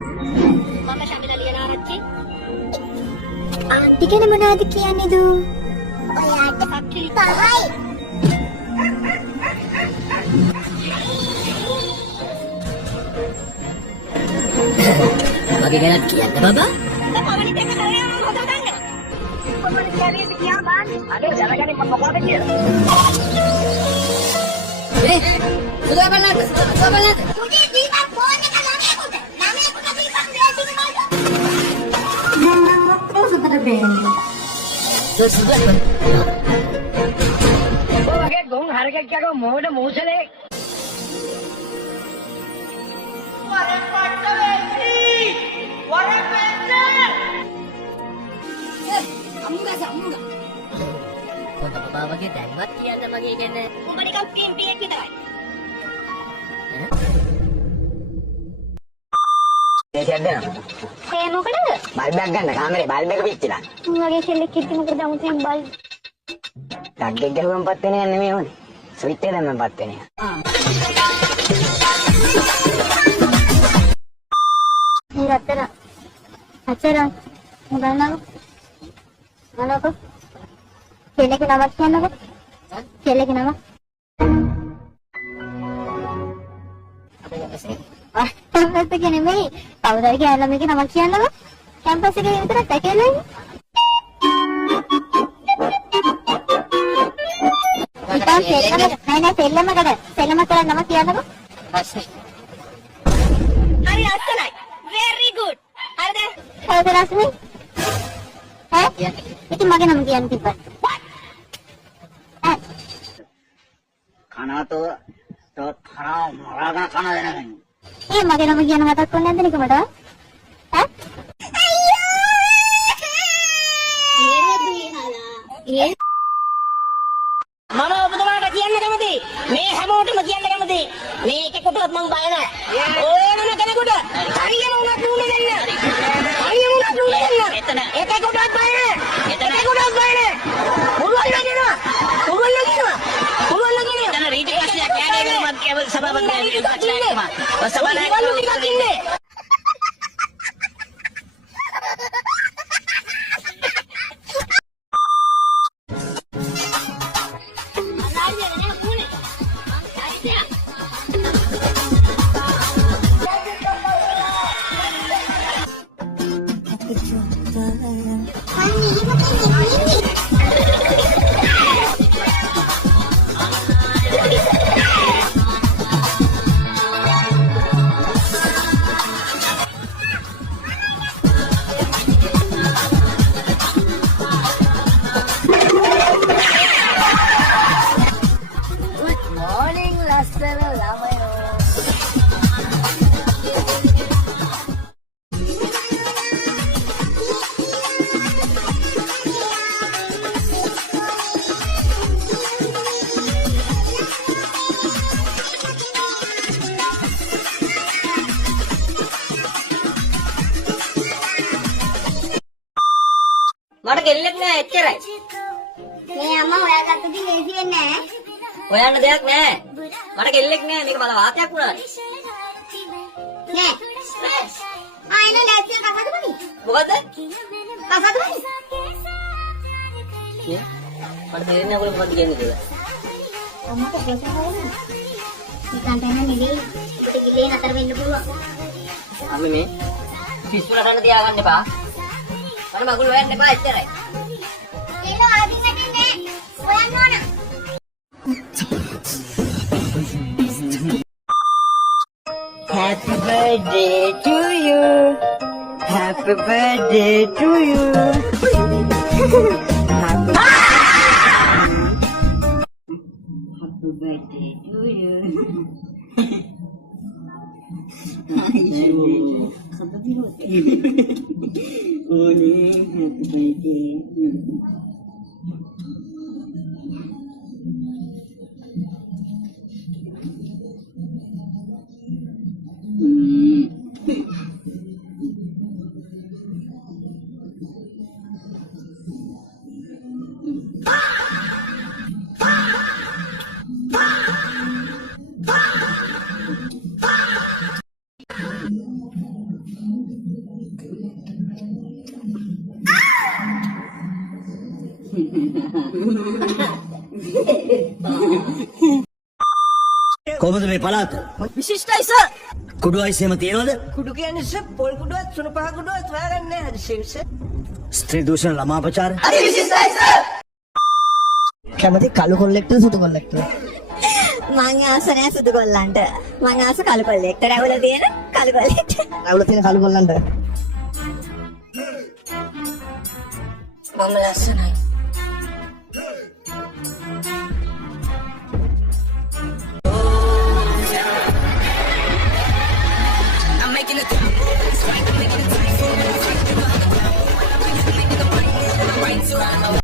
මම ශමිලා ලියනාරච්චි. ආන්ටි කෙනෙක් මොනවද කියන්නේ දූ? ඔයාට පක්කිලි පහයි. මගේ ගැනත් කියන්න බබා. පවනිත් එක කරේ මම හොදා ගන්නවා. කොහොමද කියන්නේ කියා බාන්න. අනේ ජනගණන් මම මොකද කියලා. සුදා බලන්න. උදේ දීපන් ෆෝන් එක ළමයෙකුට. ළමයෙකුට දීපන් රේටින් වලට. සුදා බෑන්නේ. සුදා ඔයගේ ගොන් හරකෙක් යකෝ මොඩ මූසලේ. පොත බබා වගේ දැන්වත් කියන්න මගේ ගැන. උඹ නිකන් පිම්පියෙක් විතරයි. ඒකද ඒ මොකටද? බල්බයක් ගන්න කාමරේ බල්බ එක පිච්චිලා. මගේ කෙල්ලෙක් ඉතින් මොකද අමුතුවෙන් බල් ටග්ගෙක් ගහුවම පත් වෙන යන්නේ මේ ඕනේ. ස්විච් එක දැම්මම පත් වෙන. මේ රත්තර අචර මොනවාද? මොනවාද? කෙල්ලගේ නමක් කියන්නකෝ. කෙල්ලගේ නම. අහත් කියන්නේ මේ කවුරුයි කියලා මේකේ නමක් කියන්නකෝ. කැම්පස් එකේ විතරක් ඇකෙලයි. ඉතින් සෙල්ලම කරා නම කියන්නකෝ. හරි අස්සනයි. very good. හරිද? හරිද රශ්මි? ඈ? ඉතින් මගේ නම කියන්න තිබ්බා. කනතෝ තෝ තරා මරාගා කන දෙනගන්නේ. ඒ මගේ නම කියන මතක් වෙන්නේ නැද්ද නිකමට? ඈ? මම ඔබතුමාට කියන්න කැමතියි. මේ හැමෝටම කියන්න කැමතියි. මේකකටවත් මම බය නැහැ. ඕනම කෙනෙකුට හරියම උනත් නුඹ දෙන්න. හරියම උනත් නුඹ දෙන්න. ඒකකටවත් බය නැහැ. ඒකකටවත් බය නැහැ. පුළුවන් නේනවා. පුළුවන් නේනවා. පුළුවන් නේනවා. දැන් රීටි ප්‍රශ්නයක් යන්නේ මම කේවල් සභාපති පක්ෂනායකතුමා. සභානායකතුමා ඉන්නේ. මට කෙල්ලෙක් නෑ එච්චරයි. මේ අම්මා ඔයාගත්ත දි ලේසි වෙන්නේ නැහැ. හොයන්න දෙයක් නැහැ. මට කෙල්ලෙක් නැහැ. මේක බල වාතයක් වුණානේ. නෑ. ආයෙත් ලෑස්තිය කසාද බනි. මොකද? කසාද බනි. මට තේරෙන්නේ නැහැ මොකද කියන්නේ කියලා. අම්මට ප්‍රශ්න හොයන්න. ඉතින් දැන් නෙවෙයි. ඔබට ගිලේ නතර වෙන්න පුළුවන්. අම්මේ මේ පිස්සු නටන්න තියාගන්න එපා. මට මගුල් හොයන්න එපා එච්චරයි. එළෝ ආදින් නැටෙන්නේ. හොයන්න ඕන. Happy birthday to you. Happy birthday to you. Happy birthday to you. Happy birthday. කොහොමද මේ පළාත? විශිෂ්ටයි සර්. කුඩු අයිසෙම තියනවද? කුඩු කියන්නේ සර් පොල් කුඩුවත් සුණු පහ කුඩුවත් හොයාගන්න නැහැ හදිසියෙන් සර්. ස්ත්‍රී දූෂණ ළමා ප්‍රචාර. හරි විශිෂ්ටයි සර්. කැමති කළු කොල්ලෙක්ට සුදු කොල්ලෙක්ට? මං ආස නෑ සුදු කොල්ලන්ට. මං ආස කළු කොල්ලෙක්ට. රැවුල තියෙන කළු කොල්ලෙක්ට. රවුල තියෙන කළු කොල්ලන්ට. මම ලස්සනයි.